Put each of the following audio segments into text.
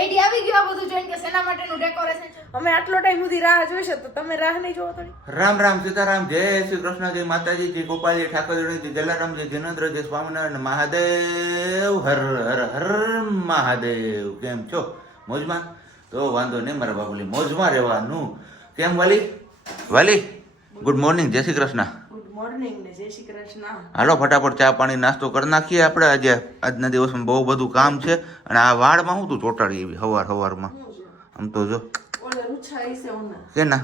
Idea આવી ગયો આ બધું જોઈને કે શેના માટેનું ડેકોરેશન છે? અમે આટલો ટાઈમ સુધી રાહ જોઈશે તો તમે રાહ નહીં જોવો થોડી. રામ રામ સીતારામ જય શ્રી કૃષ્ણ જય માતાજી જય ગોપાલજી ઠાકોરજી જય જલારામ જય જિનેન્દ્ર જય સ્વામિનારાયણ મહાદેવ હર હર હર મહાદેવ. કેમ છો? મોજમાં? તો વાંધો નહીં મારા બાબુલી મોજમાં રહેવાનું. કેમ વાલી? વાલી ગુડ મોર્નિંગ જય શ્રી કૃષ્ણ. હાલો ફટાફટ ચા પાણી નાસ્તો કરી નાખીએ આપણે. આજે આજના દિવસમાં બહુ બધું કામ છે અને આ વાળમાં હું તું ચોટાડી એવી હવાર હવારમાં. આમ તો જો. કે ના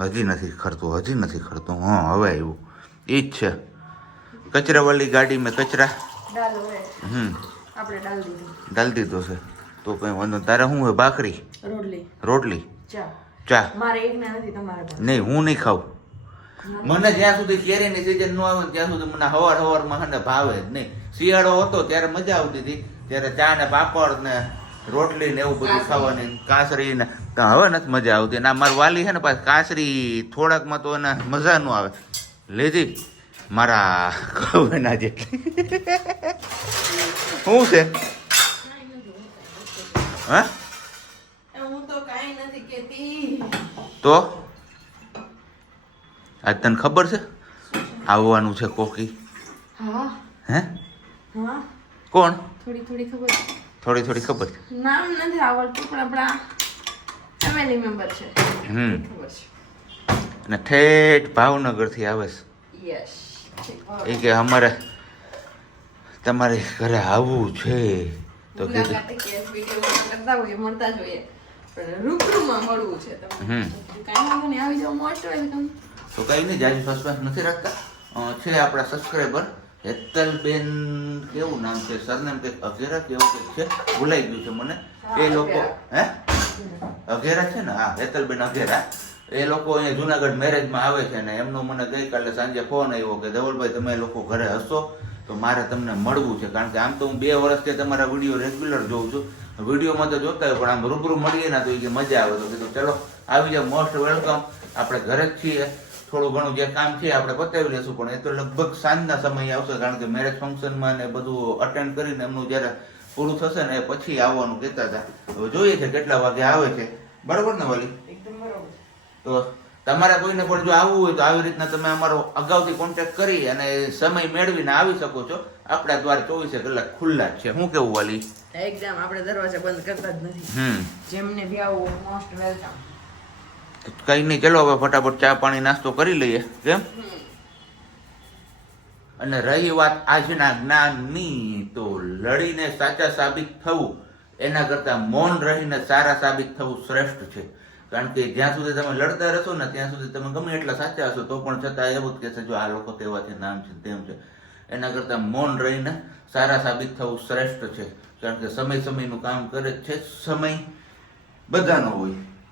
હજી નથી ખરતું હજી નથી ખરતું. હા હવે આવ્યું. એ જ છે. કચરાવાળી ગાડી મેં કચરા. હમ. ડાલ દીધો. છે. તો કઈ વાંધો. તારે શું હોય? ભાખરી? રોટલી. રોટલી? ચા. ચા. મારે એક નથી તમારે નહીં હું નહીં ખાઉં. મને જ્યાં સુધી કેરીની સિઝન ન આવે ત્યાં સુધી મને હવાર હવારમાં હને ભાવે જ નહીં. શિયાળો હતો ત્યારે મજા આવતી હતી. ત્યારે ચા ને પાપડ ને રોટલી ને એવું બધું ખાવાની કાસરી ને હવે નથી મજા આવતી. ના મારી વાલી છે ને પાછી કાસરી થોડાકમાં તો એને મજા ન આવે. લીધી મારા કવના જેટલી. શું છે? હા? તો? આજ તને ખબર છે? આવવાનું છે કોકી. હા. હે? હા. કોણ? થોડી થોડી ખબર છે. થોડી થોડી ખબર છે. નામ નથી આવડતું પણ આપણા ફેમિલી મેમ્બર છે. હમ. ખબર છે. અને ઠેઠ ભાવનગરથી આવે છે. યસ એ કે અમારે તમારે ઘરે આવવું છે. તો કે વીડિયો કરતા હોઈએ મળતા જોઈએ પણ રૂબરૂમાં મળવું છે. તમને હમ. કાંઈ વાંધો નહીં આવી જાઓ મોસ્ટ વેલકમ તો કઈ નહીં જાજુ સસ્પેન્સ નથી રાખતા. છે આપણા સબસ્ક્રાઈબર હેતલબેન કેવું નામ છે? સરનેમ કંઈક અઘેરા કેવું કંઈક છે? ભૂલાઈ ગયું છે મને. એ લોકો હે? અઘેરા છે ને? હા હેતલબેન અઘેરા. એ લોકો અહીંયા જુનાગઢ મેરેજમાં આવે છે ને એમનો મને ગઈકાલે સાંજે ફોન આવ્યો કે ધવલભાઈ તમે લોકો ઘરે હશો? તો મારે તમને મળવું છે. કારણ કે આમ તો હું બે વર્ષથી તમારા વીડિયો રેગ્યુલર જોઉં છું. વિડીયોમાં તો જોતા હોય પણ આમ રૂબરૂ મળીએ ને તો એ કે મજા આવે. તો કીધું ચલો આવી જાઓ. Most welcome. આપણે ઘરે જ છીએ. થોડું ઘણું જે કામ છે આપણે પતાવી લેશું પણ એ તો લગભગ સાંજના સમયે આવશે કારણ કે મેરેજ ફંક્શનમાં ને બધું અટેન્ડ કરીને એમનું જ્યારે પૂરું થશે ને પછી આવવાનું કહેતા હતા. હવે જોઈએ છે કેટલા વાગે આવે છે. બરાબર ને વાલી? તો તમારે કોઈને પણ જો આવવું હોય તો આવી રીતના તમે અમારો અગાઉથી કોન્ટેક્ટ કરી અને સમય મેળવીને આવી શકો છો. આપણા દ્વાર ચોવીસે કલાક ખુલ્લા છે. શું કેવું વાલી? એકદમ આપણે દરવાજા બંધ કરતા જ નથી. જેમને બી આવવું મોસ્ટ વેલકમ કઈ નહીં, ચલો હવે ફટાફટ ચા પાણી, નાસ્તો કરી લઈએ. કેમ? અને રહી વાત આજના જ્ઞાનની, તો લડીને સાચા સાબિત થવું, એના કરતાં મૌન રહીને સારા સાબિત થવું શ્રેષ્ઠ છે. કારણ કે જ્યાં સુધી તમે લડતા રહેશો ને, ત્યાં સુધી તમે ગમે એટલા સાચા હશો, તો પણ છતાં એવું જ કહેશે, જો આ લોકો તેવા છે નામ છે તેમ છે. એના કરતાં મૌન રહીને સારા સાબિત થવું શ્રેષ્ઠ છે. કારણ કે સમય સમયનું કામ કરે છે, સમય બધાનો હોય.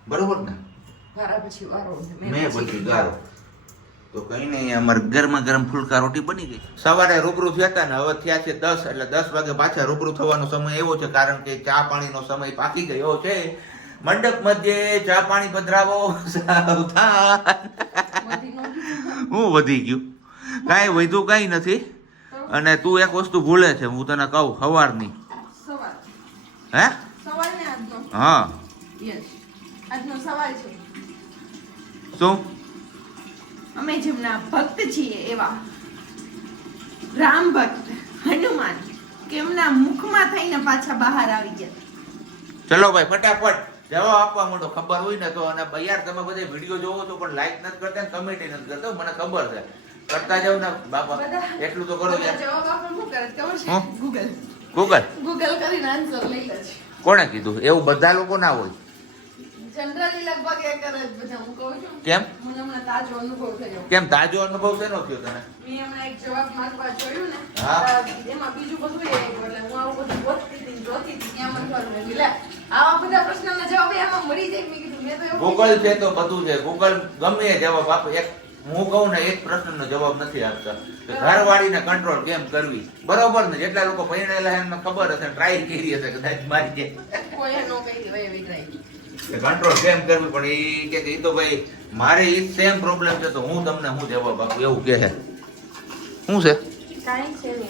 બરોબર ને? મેં ગારો તો કઈ નહીં અમારે ગરમા ગરમ ફુલકા રોટી બની ગઈ. સવારે રૂબરૂ થયા હતા ને હવે થયા છે દસ એટલે દસ વાગે પાછા રૂબરૂ થવાનો સમય એવો છે કારણ કે ચા પાણીનો સમય પાકી ગયો છે. મંડપ મધ્યે ચા પાણી પધરાવો સાવધાન હું વધી ગયું. કાંઈ વધ્યું કાંઈ નથી. અને તું એક વસ્તુ ભૂલે છે હું તને કહું સવારની. સવાર. હે? હા. યસ. આજનો સવાલ છે. શું અમે જેમના ભક્ત છીએ એવા. રામ ભક્ત હનુમાન કેમના મુખમાં થઈને પાછા બહાર આવી ગયા. ચલો ભાઈ ફટાફટ. જવાબ આપવા માંડો. ખબર હોય ને તો. અને યાર તમે બધા વીડિયો જોવો તો પણ લાઈક નથી કરતા કમેન્ટ નથી કરતા મને ખબર છે. કરતા જાવ ને બાપા. એટલું તો કરો જવાબ આપો શું કરે? ખબર ગૂગલ ગૂગલ ગૂગલ કરીને આન્સર લઈ લે કોણે કીધું? એવું બધા લોકો ના હોય. જનરલી લગભગ એક જ બધા હું કહું છું. કેમ? મને હમણાં તાજો અનુભવ થયો. કેમ તાજો અનુભવ થયો થયો તને? મેં હમણાં એક જવાબ માંગવા જોયું ને હા. એમાં બીજું બધું એ એટલે હું આવું બધું ગોતતી હતી જોતી હતી ત્યાં મને ખબર પડી. લે, આવા બધા પ્રશ્નના જવાબ એમાં મળી જાય મેં કીધું મેં તો ગૂગલ છે તો બધું છે. ગૂગલ ગમે એ જવાબ આપે. એક હું કહું ને એક પ્રશ્નનો જવાબ નથી આપતા. ઘરવાળી ઘરવાળીને કંટ્રોલ કેમ કરવી? બરોબર ને જેટલા લોકો પરણેલા એમને ખબર હશે ટ્રાય કરી હશે કદાચ મારી જાય કોઈ નો કહી દેવાય એવી ટ્રાય કંટ્રોલ કેમ કરવી? પણ એ કે એ તો ભાઈ મારે એ સેમ પ્રોબ્લેમ છે તો હું તમને હું જવાબ આપું? એવું કે છે. શું છે?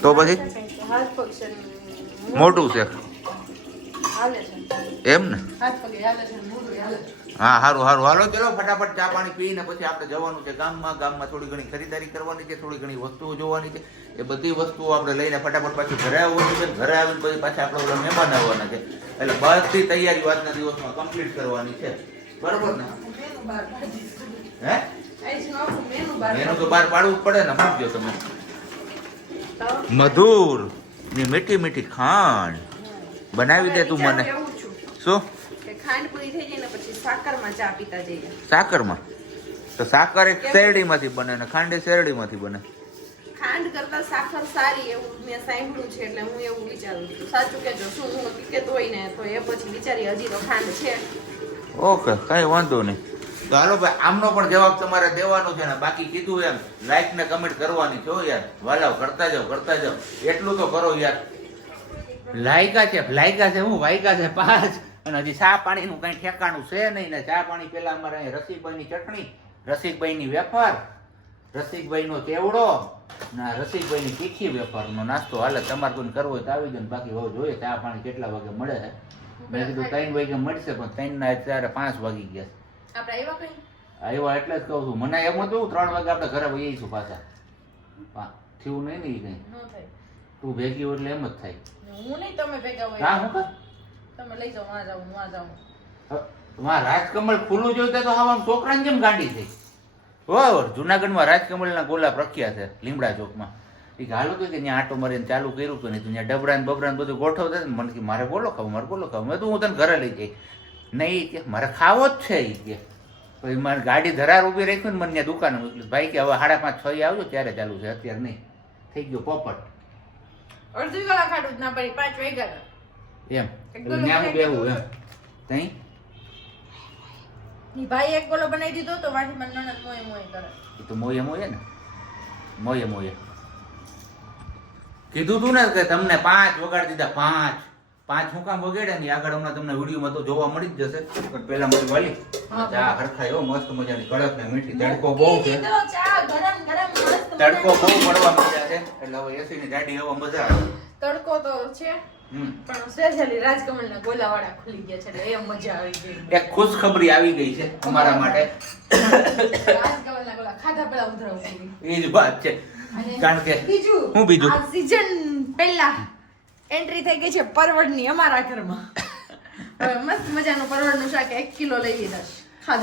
તો પછી? મોટું છે. એમ ને? હા સારું સારું હાલો, ચલો, ફટાફટ ચા પાણી પીને પછી આપણે જવાનું છે ગામમાં. ગામમાં થોડી ઘણી ખરીદારી કરવાની છે, થોડી ઘણી વસ્તુઓ જોવાની છે. એ બધી વસ્તુઓ આપણે લઈને ફટાફટ પાછું ઘરે આવવાનું છે. ઘરે આવીને પછી પાછા આપણે ઓલા મહેમાન આવવાના છે. એટલે બધી તૈયારી આજના દિવસમાં કમ્પ્લીટ કરવાની છે. બરોબર ને. હે? એનું તો બહાર પાડવું પડે ને. મૂકજો તમે. મધુર. ની મીઠી મીઠી ખાંડ. બનાવી દે તું મને. શું? ખાંડ પૂરી થઈ જાય ને પછી સાકરમાં ચા પીતા જઈએ સાકરમાં? તો સાકર એક શેરડીમાંથી બને ને ખાંડ એ શેરડીમાંથી બને. ખાંડ કરતા સાકર સારી એવું મેં સાંભળ્યું છે એટલે હું એવું વિચારું છું. સાચું કેજો શું હું હકીકત હોય ને તો એ પછી વિચારી હજી તો ખાંડ છે. ઓકે કઈ વાંધો નહીં. તો હાલો ભાઈ આમનો પણ જવાબ તમારે દેવાનો છે ને બાકી કીધું એમ. લાઈક ને કમેન્ટ કરવાની છો યાર. વાલાવ કરતા જાઓ કરતા જાઓ. એટલું તો કરો યાર. લાયકા છે લાયકા છે હું વાયકા છે પાંચ અને હજી ચા પાણીનું કઈ ઠેકાણું છે નહીં ને ચા પાણી પેલા અમારે અહીં રસિકભાઈની ચટણી રસિકભાઈની વેફર રસિકભાઈનો તેવડો ના રસિકભાઈની તીખી વેફરનો નાસ્તો. હાલે તમારે કોઈ કરવો હોય તો આવી જાય ને બાકી હવે જોઈએ ચા પાણી કેટલા વાગે મળે છે. મેં કીધું ત્રણ વાગે મળશે પણ ત્રણ ના અત્યારે પાંચ વાગી ગયા છે. આપણે કઈ? આવ્યા એટલે જ કહું છું મને એમ હતું ત્રણ વાગે આપણે ઘરે વહી જઈશું પાછા. થયું નહીં ને કઈ. તું ભેગી હોય એટલે એમ જ થાય. હું નહીં તમે ભેગા હા હું કર? તમે લઈ જાઓ વાં જાઓ વાં જાઉં. વાં રાજકમલ ખુલ્લું જોયું તો આમ છોકરાને જેમ ગાંડી થઈ? બરાબર જુનાગઢમાં રાજકમલના ગોલા પ્રખ્યાત છે લીમડા ચોકમાં. એ હાલો તો કે ત્યાં આટો મારીને ચાલુ કર્યું હતું નહીં ત્યાં ડબરા ને બબરા ને બધું ગોઠવતા ને. મને કે મારે બોલો ખાવું મારે બોલો ખાવું. મેં તો હું તને ઘરે લઈ જઈ નહીં કે મારે ખાવો જ છે એ કે. પછી મારે ગાડી ધરાર ઊભી રાખી ને મને ત્યાં દુકાને મોકલી ભાઈ કે હવે સાડા પાંચ છ આવજો ત્યારે ચાલુ છે અત્યારે નહીં. થઈ ગયો પોપટ. અડધી કલાક ખાડું ના પડી પાંચ વાગ્યા. એમ. એક એટલે ગોલો ન્યા હું બેહું એમ. તઈ? ની ભાઈ એક ગોલો બનાવી દીધો તો વાટી મને નણંદ મોય મોય કરે. એ તો મોયે મોયે ને? મોયે મોયે કીધું તું ને કે તમને પાંચ વગાડી દીધા પાંચ. પાંચ હું કામ વગાડ્યા ને આગળ હમણાં તમને વિડીયોમાં તો જોવા મળી જ જશે. પણ પેલા મારી વાલી. હા. ચા હરખાયો મસ્ત મજાની કડક ને મીઠી. તડકો બહુ છે. તડકો બહુ. પડવા મળ્યા છે. એટલે હવે એસી ની ગાડી મજા આવે. તડકો તો છે. પણ સ્પેશિયલી રાજકમલ ના ગોલાવાળા ખુલી ગયા છે એટલે એ મજા આવી ગઈ. એક ખુશખબરી આવી ગઈ છે અમારા માટે. રાજકમલ ના ગોલા ખાધા પેલા ઉધરાવું એ જ વાત છે. કારણ કે બીજું હું બીજું? આ સીઝન પહેલા એન્ટ્રી થઈ ગઈ છે પરવળની અમારા ઘરમાં. હવે મસ્ત મજાનું પરવળનું શાક એક કિલો લઈ લીધા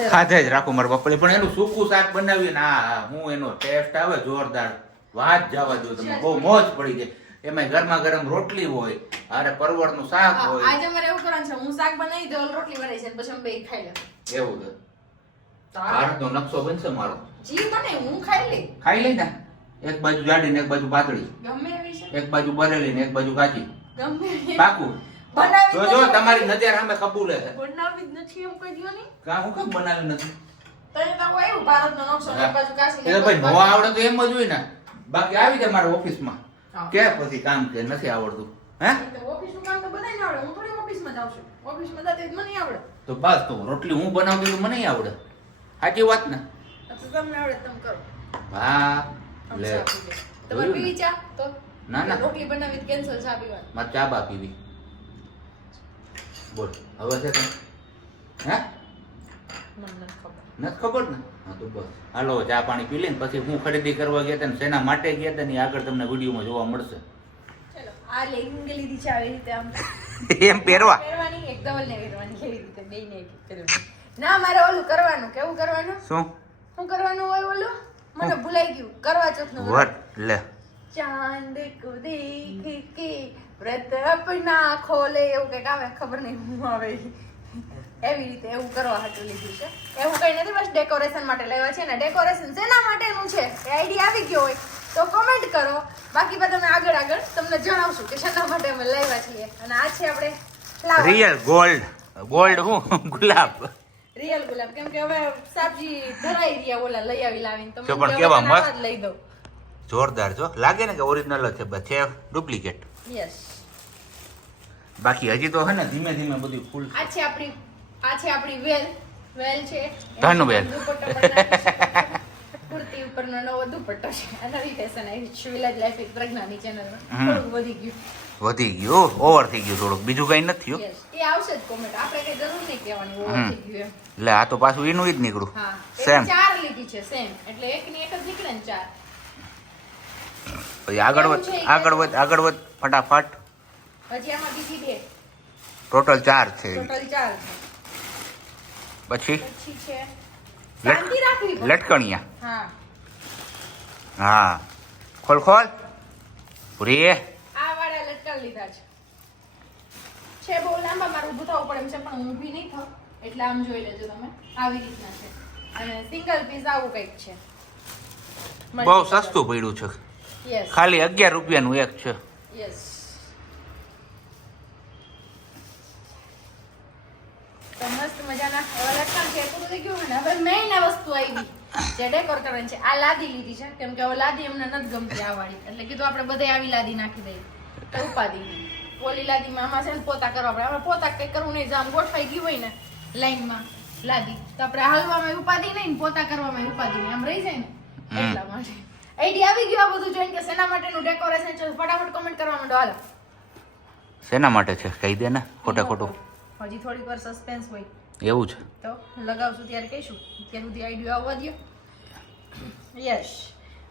ખાધે જ. રાખો મારા પપ્પાએ પણ એનું સૂકું શાક બનાવ્યું ને હા હા, હું એનો ટેસ્ટ આવે જોરદાર. વાત જવા દો તમે. બહુ મોજ પડી જાય એમાં ગરમા ગરમ રોટલી હોય અરે પરવળનું શાક હોય. આજે મારે એવું કરવાનું છે હું શાક બનાવી દઉં રોટલી બનાવી છે પછી અમે બે ખાઈ લે એવું છે. ભારતનો નકશો બનશે મારો. જી બને હું ખાઈ લઈ ખાઈ લઈ ને. એક બાજુ જાડી ને એક બાજુ પાતળી ગમે એવી છે. એક બાજુ બરેલી ને એક બાજુ કાચી. ગમે એવી. પાકું બનાવી જો જ. તમારી નજર સામે કબૂલે છે બનાવી જ નથી એમ કહી દો ને કા હું કેમ બનાવ્યું નથી? તને તો આવ્યું ભારતનો નકશો એક બાજુ કાચી ને એ એક તો ભાઈ નવા આવડે તો એમ જ હોય ને. બાકી આવી જાય મારા ઓફિસમાં. કે પછી કામ કે નથી આવડતું? હે? તો ઓફિસનું કામ તો બધાયને આવડે. હું થોડી ઓફિસમાં જાઉં છું. ઓફિસમાં માં હોય તો મને આવડે. તો બસ તો રોટલી હું બનાવતી દઉં મને આવડે. સાચી વાત ને? તો તમને આવડે તો તમે કરો. હા લે. તમારે? પીવી ચા? તો? ના, ના. રોટલી બનાવી કેન્સલ ચા પીવાની. મારે ચા બા પીવી. બોલ હવે છે હે? મને ખબર. નથી ખબર ને? હા તો બસ. હાલો ચા પાણી પી લઈને પછી હું ખરીદી કરવા ગયા હતા ને શેના માટે ગયા હતા ને આગળ તમને વિડીયોમાં જોવા મળશે. આ લેગિંગ લીધી છે આવી રીતે આમ. એમ પહેરવા? પહેરવાની એક ધવલને પહેરવાની એવી રીતે? બેયને એક એક પહેરવાની. ના મારે ઓલું કરવાનું કેવું કરવાનું? શું? શું કરવાનું હોય ઓલું? મને ભૂલાઈ ગયું. કરવા ચોથનું લે. ચાંદ કો દેખ કે વ્રત અપના ખોલે એવું કંઈક આવે ખબર નહીં હું આવે. એવી રીતે એવું કરવા હાટું લીધું છે. એવું કઈ નથી બસ ડેકોરેશન માટે લેવા છે ને ડેકોરેશન શેના માટેનું છે? એ આઈડિયા આવી ગયો હોય તો કોમેન્ટ કરો. બાકી બધા અમે આગળ આગળ તમને જણાવશું કે શેના માટે અમે લાવ્યા છીએ. અને આ છે આપણે ફ્લાવર રિયલ ગોલ્ડ ગોલ્ડ હું? ગુલાબ. રિયલ ગુલાબ. કેમ કે હવે સાબજી ધરાઈ રહ્યા ઓલા લઈ આવી લાવીને. તો તો પણ કેવા મસ્ત. લઈ દઉં. જોરદાર જો. લાગે ને કે ઓરિજિનલ જ છે છે ડુપ્લિકેટ યસ બાકી હજી તો હે ને ધીમે ધીમે બધું ફૂલ આ છે આપણી આ છે આપણી વેલ. વેલ છે. ધનવેલ. વેલ. કુર્તી ઉપરનો નવો દુપટ્ટો છે. નવી ફેશન આવી છે. વિલેજ લાઈફ વિથ પ્રજ્ઞાની ચેનલમાં હમ. વધી ગયું. વધી ગયું. ઓવર થઈ ગયું થોડુંક. બીજું કઈ નથી થયું એ આવશે જ કોમેન્ટ આપણે કઈ જરૂર નહીં કહેવાની. ઓવર થઈ ગયું એટલે આ તો પાછું એનું જ નીકળું સેમ ચાર લીધી છે સેમ એટલે એક ની એક જ નીકળે ને ચાર. પછી આગળ વધ આગળ વધ આગળ વધ ફટાફટ. પછી આમાં બીજી બે. ટોટલ ચાર છે ટોટલ ચાર છે. પછી. લટકણિયા હા. હા. ખોલ ખોલ. પૂરી આ વાળા લટકાવી લીધા છે. છે બહુ લાંબા મારે ઊભું થવું પડે એમ છે પણ ઊભી નહીં થાઉં. એટલે આમ જોઈ લેજો તમે. આવી રીતના છે. અને સિંગલ પીસ આવું કંઈક છે. બહુ સસ્તું પડ્યું છે. ખાલી અગિયાર રૂપિયાનું એક છે. યસ તો મસ્ત મજાના એવા લટકાણ છે પૂરું થઈ ગયું ને હવે મેઇન વસ્તુ આવી જે ડેકોર કરવાની છે. આ લાદી લીધી છે. કેમ કે હવે લાદી એમને નથી ગમતી આ વાળી એટલે કીધું આપણે બધે આવી લાદી નાખી દઈએ. તો ઉપાદી ઓલી લાદીમાં આમાં છે ને પોતા કરવા પડે. આપણે પોતા કંઈ કરવું નહીં. જો ગોઠવાઈ ગયું હોય ને લાઈનમાં લાદી તો આપણે હલવામાં ઉપાદી નહીં પોતા કરવામાં ઉપાદી નહીં. આમ રહી જાય ને એટલા માટે. આવી ગયું આ બધું જોઈને કે શેના માટેનું ડેકોરેશન છે? ફટાફટ કમેન્ટ કરવા માંડો. હાલો. શેના માટે છે? કહી દે ને ખોટા ખોટું. હજી થોડીક વાર સસ્પેન્સ હોય. એવું છે તો લગાવશું ત્યારે કહીશું. અત્યાર સુધી આઈડિયો આવવા દો યસ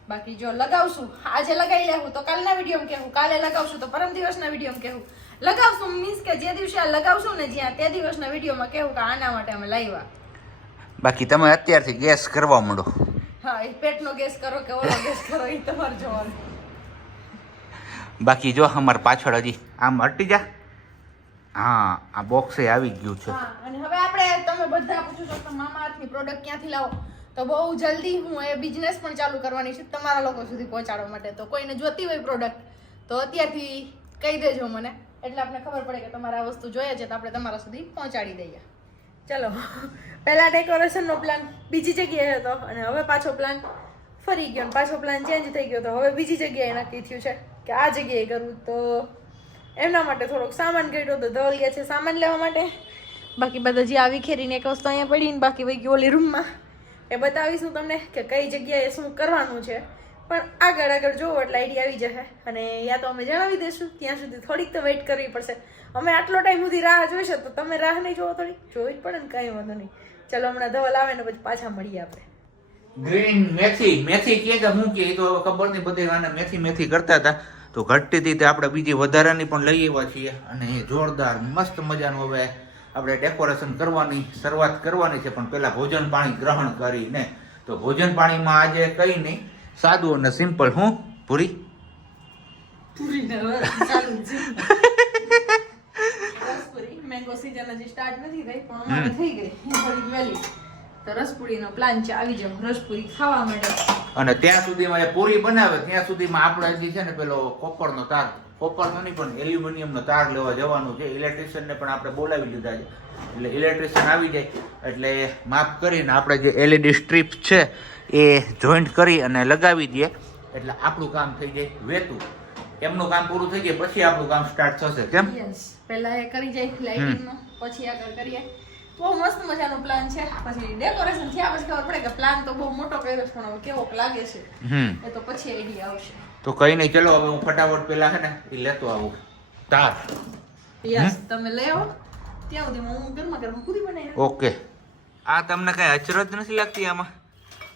બાકી જો લગાવશું આજે લગાવી લેવું તો કાલના વિડીયોમાં કહેવું. કાલે લગાવશું તો પરમ દિવસના વિડીયોમાં કહેવું. લગાવશું મીન્સ કે જે દિવસે આ લગાવશું ને જ્યાં તે દિવસના વિડીયોમાં કહેવું કે આના માટે અમે લાવ્યા બાકી તમે અત્યારથી ગેસ કરવા માંડો. હા એ પેટનો ગેસ કરો કે ઓલો ગેસ કરો એ તમારે જોવાનું. બાકી જો અમાર પાછળ હજી આમ હટી જા. હા, આ બોક્સે આવી ગયું છે. અને હવે આપણે તમે બધા પૂછો છો કે મામા અર્થની પ્રોડક્ટ ક્યાંથી લાવો? તો બહુ જલ્દી હું એ બિઝનેસ પણ ચાલુ કરવાની છે તમારા લોકો સુધી પહોંચાડવા માટે. તો કોઈને જોતી હોય પ્રોડક્ટ તો અત્યારથી કહી દેજો મને. એટલે આપણે ખબર પડે કે તમારે આ વસ્તુ જોઈએ છે તો આપણે તમારા સુધી પહોંચાડી દઈએ. ચલો, પહેલા ડેકોરેશનનો પ્લાન બીજી જગ્યાએ હતો અને હવે પાછો પ્લાન ફરી ગયો પાછો પ્લાન ચેન્જ થઈ ગયો તો હવે બીજી જગ્યાએ નક્કી થયું છે કે આ જગ્યાએ કરવું તો એમના માટે થોડોક સામાન ગયો તો ધવલ ગયા છે સામાન લેવા માટે. બાકી બધા જે આવી ખેરીને એક વસ્તુ અહીંયા પડીને બાકી વહી ગયો ઓલી રૂમમાં. એ બતાવીશું તમને કે કઈ જગ્યાએ શું કરવાનું છે. પણ આગળ આગળ જોવો એટલે આઈડિયા આવી જશે. અને યા તો અમે જણાવી દઈશું, ત્યાં સુધી થોડીક તો વેઇટ કરવી પડશે. અમે આટલો ટાઈમ સુધી રાહ જોઈશે તો તમે રાહ નહીં જોવો થોડી જોવી જ પડે ને કંઈ વાંધો નહીં. ચલો હમણાં ધવલ આવે ને પછી પાછા મળીએ આપણે. ગ્રીન મેથી. મેથી કે હું કે એ તો ખબર નહીં, બધી મેથી મેથી કરતા હતા. તો ઘટતી હતી તે આપણે બીજી વધારાની પણ લઈ આવ્યા છીએ. અને એ જોરદાર મસ્ત મજાનું હવે આપણે ડેકોરેશન કરવાની શરૂઆત કરવાની છે. પણ પહેલાં ભોજન પાણી ગ્રહણ કરીને તો ભોજન પાણીમાં આજે કંઈ નહીં. સાદું અને સિમ્પલ હું? પૂરી? મેંગો સીઝન હજી સ્ટાર્ટ નથી થઈ પણ થઈ ગઈ. તો રસપુરીનો પ્લાન છે. આવી જાવ રસપુરી ખાવા માટે. અને ત્યાં સુધીમાં એ પૂરી બનાવે ત્યાં સુધીમાં આપણે હજી છે ને પેલો કોપરનો તાર. કોપરનો નહીં પણ એલ્યુમિનિયમનો તાર લેવા જવાનું છે. ઇલેક્ટ્રિશિયનને પણ આપણે બોલાવી લીધા છે. એટલે ઇલેક્ટ્રિશિયન આવી જાય. એટલે માફ કરીને આપણે જે એલઈડી સ્ટ્રીપ છે એ જોઈન્ટ કરી અને લગાવી દઈએ. એટલે આપણું કામ થઈ જાય વેતું. એમનું કામ પૂરું થઈ જાય પછી આપણું કામ સ્ટાર્ટ થશે. કેમ? પહેલા એ કરી જાય લાઇટિંગનું પછી આગળ કરીએ. બહુ મસ્ત મજાનો પ્લાન છે. પછી ડેકોરેશન થયા પછી ખબર પડે કે પ્લાન તો બહુ મોટો કર્યો છે પણ હવે કેવો લાગે છે એ તો પછી આઈડિયા આવશે. તો કઈ નહીં ચલો હવે હું ફટાફટ પેલા હે ને એ લેતો આવું. તાર. યસ તમે લઈ આવો. ત્યાં સુધી હું ગરમા ગરમ પૂરી બનાવી ઓકે. આ તમને કઈ અચરજ નથી લાગતી આમાં?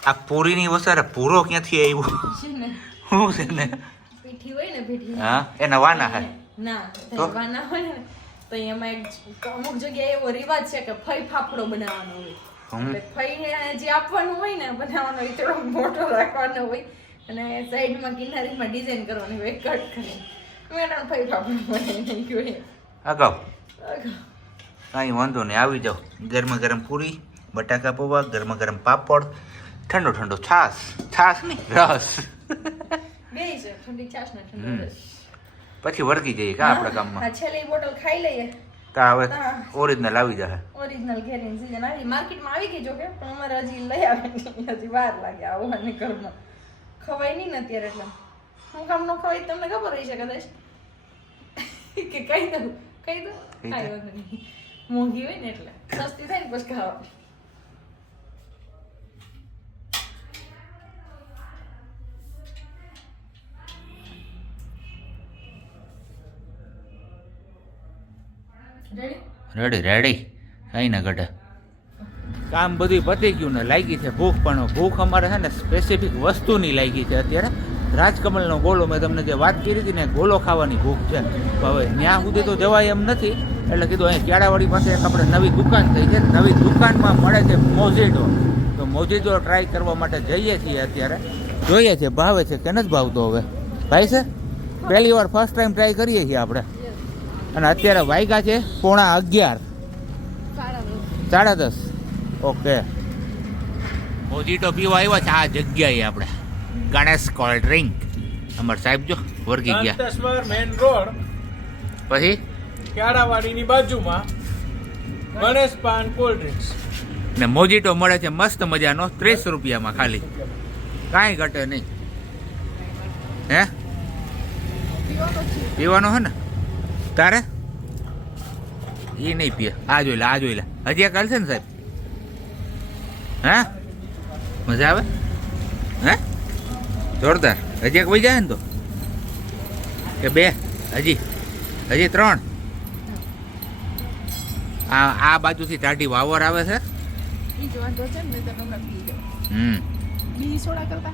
આ પૂરીની વસારે પૂરો ક્યાંથી આવ્યો? છે ને. શું છે ને? પીઠી હોય ને પીઠી હા એના વાના હે. ના? વાના હોય ને. તો એમાં એક અમુક જગ્યાએ એવો રિવાજ છે કે ફઈ ફાફડો બનાવવાનો હોય. ફઈને જે આપવાનું હોય ને બનાવવાનો હોય થોડો મોટો રાખવાનો હોય અને સાઈડમાં કિનારીમાં ડિઝાઇન કરવાની હોય કટ કરી મેડમ ફઈ ફાફડો બનાવી નાખ્યું એ અગાઉ કાંઈ વાંધો નહીં આવી જાઓ. ગરમા ગરમ પૂરી બટાકા પૌવા ગરમા ગરમ પાપડ ઠંડો ઠંડો છાશ. છાશ નહીં રસ. બે છે ઠંડી છાશ ને ઠંડો રસ. પછી વળગી જઈએ કા આપણા ગામમાં. છેલ્લી બોટલ ખાઈ લઈએ. તા હવે. ઓરિજિનલ આવી જશે. ઓરિજિનલ ઘેરીની સીઝન આવી. માર્કેટમાં આવી ગઈ જો કે પણ અમારે હજી લઈ આવે. હજી વાર લાગે આવવાની ઘરમાં. ખવાય નહીં ને અત્યારે એટલે. હું કામ ન ખવાય તમને ખબર હોય છે કદાચ. કે કહી દઉં કહી દઉં? કાંઈ વાંધો નહીં. મોંઘી હોય ને એટલે. સસ્તી થાય ને પછી ખાવા. રેડી રેડી કઈ ના ઘટે. કામ બધું પતી ગયું ને લાગી છે ભૂખ પણ. ભૂખ અમારે છે ને સ્પેસિફિક વસ્તુની લાગી છે અત્યારે. રાજકમલનો ગોળો મેં તમને જે વાત કરી હતી ને, ગોળો ખાવાની ભૂખ છે. હવે ત્યાં સુધી તો જવાય એમ નથી. એટલે કીધું અહીં કેળાવાડી પાસે એક આપણે નવી દુકાન થઈ છે નવી દુકાનમાં મળે છે મોજીટો તો મોજીટો ટ્રાય કરવા માટે જઈએ છીએ અત્યારે. જોઈએ છે, ભાવે છે કે નથી ભાવતો હવે? ભાઈ છે? પહેલી વાર ફર્સ્ટ ટાઈમ ટ્રાય કરીએ છીએ આપણે. અને અત્યારે વાગ્યા છે પોણા અગિયાર. સાડા દસ. ઓકે. મોજીટો પીવા આવ્યા છે આ જગ્યાએ આપણે. Ganesh cold drink. અમાર સાહેબ જો વર્ગી ગયા. મેન રોડ પછી? ક્યાડાવાડીની બાજુમાં ગણેશ પાન કોલ્ડ ડ્રિંક્સ. ને મોજીટો મળે છે મસ્ત મજાનો ત્રીસ રૂપિયામાં ખાલી. કાંઈ ઘટે નહીં. હે? પીવાનો હે ને? તારે? એ નહીં પીએ. આ જોઈ લે આ જોઈ લે. હજી આ કરશે ને સાહેબ? હા? મજા આવે? હે? જોરદાર. હજી એક વહી જાય ને તો? કે બે? હજી? હજી ત્રણ? આ આ બાજુથી ટાઢી વાવર આવે છે. હમ. બી સોડા કરતા.